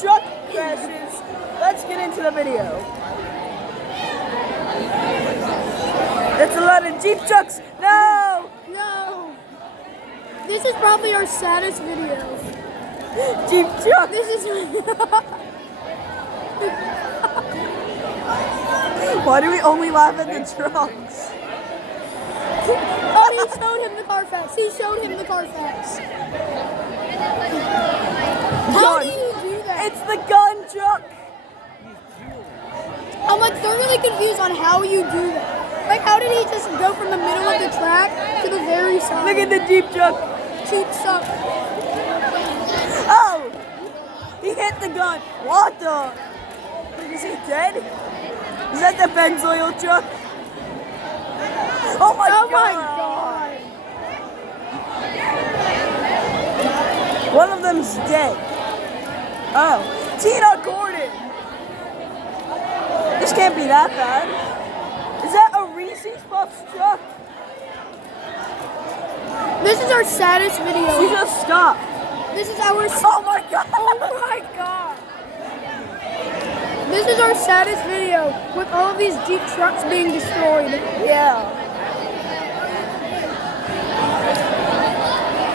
truck crashes. Let's get into the video. It's a lot of Jeep trucks. No! No. This is probably our saddest video. Jeep truck. This is. Why do we only laugh at the trucks? Oh, he showed him the Carfax. He showed him the Carfax. How do you do that? It's the gun truck. I'm like thoroughly confused on how you do that. Like, how did he just go from the middle of the track to the very side? Look at the Jeep truck. Cheap suck. Oh! He hit the gun. What the? Is he dead? Is that the Benzoil truck? Oh my god! My God. One of them's dead. Oh. Tina Gordon! This can't be that bad. Is that a Reese's Puffs truck? This is our saddest video. She just stopped. This is our. Oh my god! Oh my god! This is our saddest video with all of these Jeep trucks being destroyed. Yeah.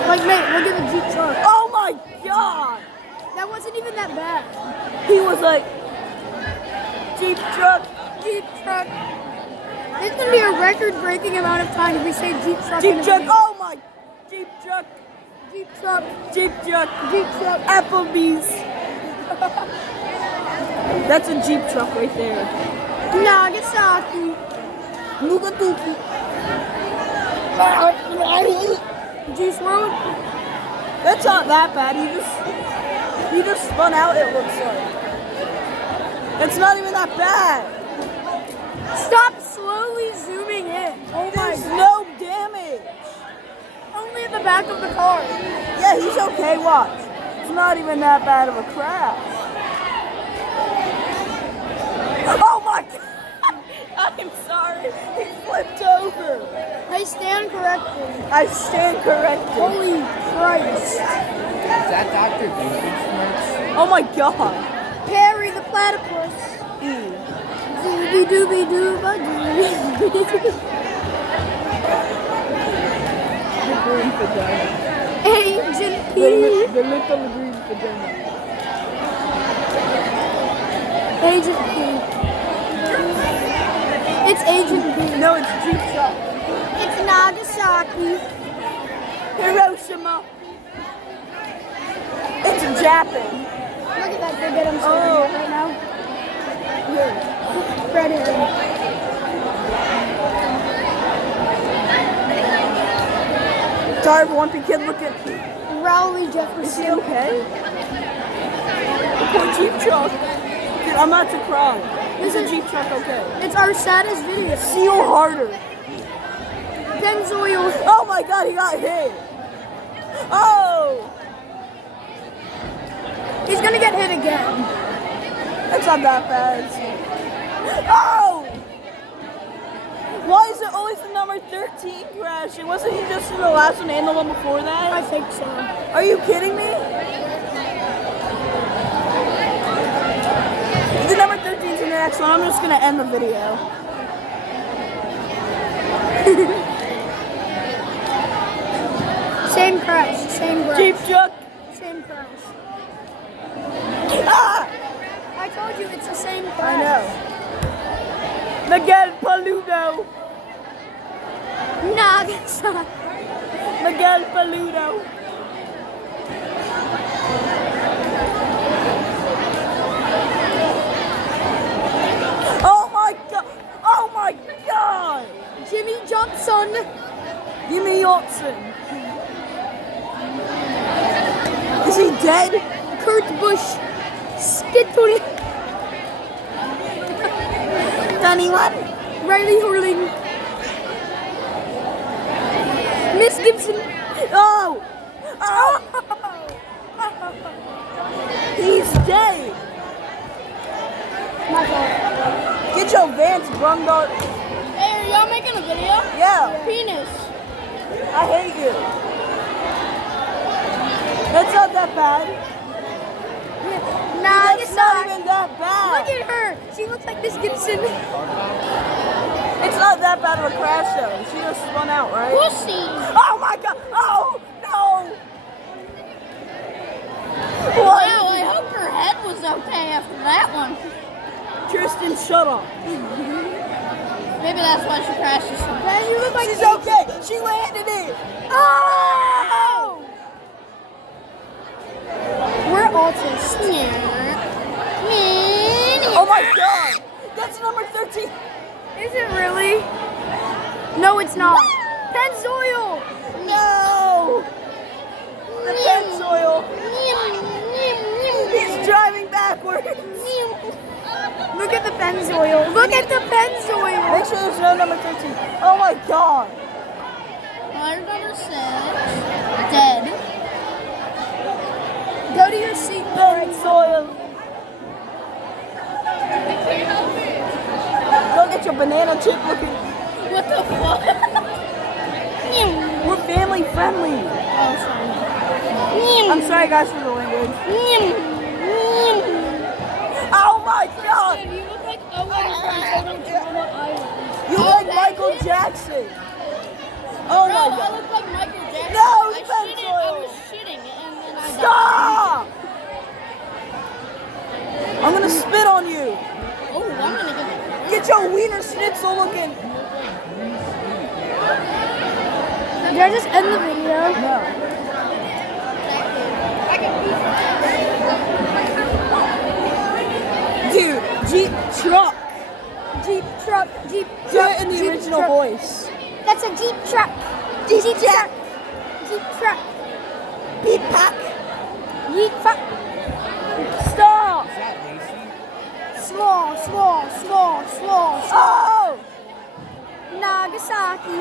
Like, mate, look at the Jeep truck. Oh my god! That wasn't even that bad. He was like, Jeep truck. Jeep truck. It's gonna be a record-breaking amount of time if we say Jeep truck. Jeep truck. Oh my. Jeep truck. Jeep truck. Jeep truck. Jeep truck. Applebee's. That's a Jeep truck right there. Nagasaki. Nugaduki. Juice WRLD. That's not that bad. He just spun out, it looks like. It's not even that bad. Stop slowly zooming in. Oh my There's god. no damage. Only at the back of the car. Yeah, he's okay, watch. It's not even that bad of a crash. Oh my god! I'm sorry. He flipped over. I stand corrected. I stand corrected. Holy Christ. Is that Dr. Doofenshmirtz? Oh my god. Perry the platypus. Doobie doobie dooba doo. The green vagina. Agent P. The little green vagina. Agent P. It's Agent P. No, it's Jeep truck. It's Nagasaki. Hiroshima. It's Japan. Look at that big I'm Oh. right now. Red herring. Sorry, Wimpy kid, look at. Rowley Is Jefferson. he okay? The poor Jeep truck. Dude, I'm about to cry. Is the Jeep truck okay? It's our saddest video. Seal harder. Benzoil. Oh my god, he got hit. Oh! He's gonna get hit again. That's not that bad. Oh! Why is it always the number 13 crashing? Wasn't he just in the last one and the one before that? I think so. Are you kidding me? The number 13's in the next one. I'm just gonna end the video. Same crash. Same crash. Jeep truck. Same crash. Ah! I told you it's the same crash. I know. Miguel Paludo. Nagasaki. Miguel Paludo. Oh my god! Oh my god! Jimmy Johnson. Jimmy Johnson. Is he dead? Kurt Busch. Skittle. Anyone? Riley Horling. Miss Gibson. Oh! Oh! He's dead. My fault. Get your Vance Brumdart. Hey, are y'all making a video? Yeah. Penis. I hate you. That's not that bad. Nah. even that Look bad. at her. She looks like Miss Gibson. It's not that bad of a crash though. She just spun out, right? We'll see. Oh my god! Oh no! What? Wow, I hope her head was okay after that one. Tristan, shut up. Maybe that's why she crashed. You look like She's okay. She landed it. Oh! We're autists. Oh my god! That's number 13. Is it really? No, it's not. Pennzoil! No! The Pennzoil. He's driving backwards. Look at the Pennzoil. Look at the Pennzoil. Make sure there's no number 13. Oh my god. Here's number 6. Dead. Go to your seat. Pennzoil. Go get your banana chip looking. What the fuck? We're family friendly. Oh, sorry. I'm sorry guys for the language. Oh my god! You look like Owen from Drama Island. You look like Michael Jackson. Oh my Bro, I god. look like Michael Jackson. No, I Pennzoil. was shitting and then I Stop! I'm gonna spit on you. died. Oh, I'm gonna get Get your wiener schnitzel looking. Did I just end the video? No. Dude, Jeep truck. Jeep truck, Jeep Do it in the original voice. That's a Jeep truck. Jeep truck. Jeep truck. Beep pack. Jeep truck. Stop. Is that Lacey? Slaw. Oh! Nagasaki.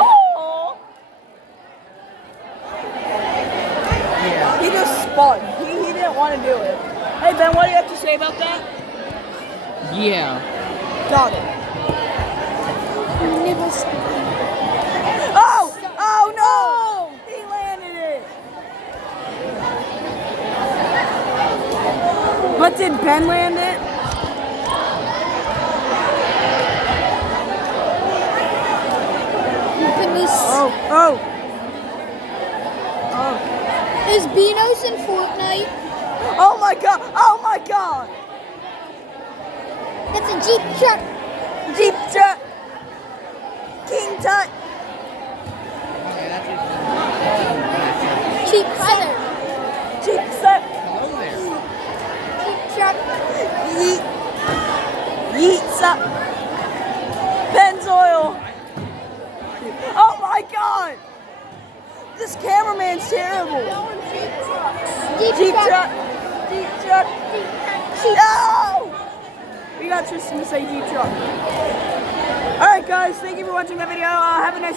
Oh! Yeah. He just spun. He didn't want to do it. Hey Ben, what do you have to say about that? Yeah. Got it. Nibbles. Oh! Oh no! He landed it. But did Ben land it? Goodness. Oh. Is Beanos in Fortnite? Oh my god! Oh my god! That's a Jeep truck. Jeep truck! King Tut! Yeah, that's it. Jeep feather. Jeep Tut! Hello there. Jeep truck. Yeet! Yeets up! Pennzoil! Oh my god! This cameraman's terrible! Jeep Jeep truck. truck! Jeep truck! No! We got Tristan to say Jeep truck. Alright guys, thank you for watching the video. Have a nice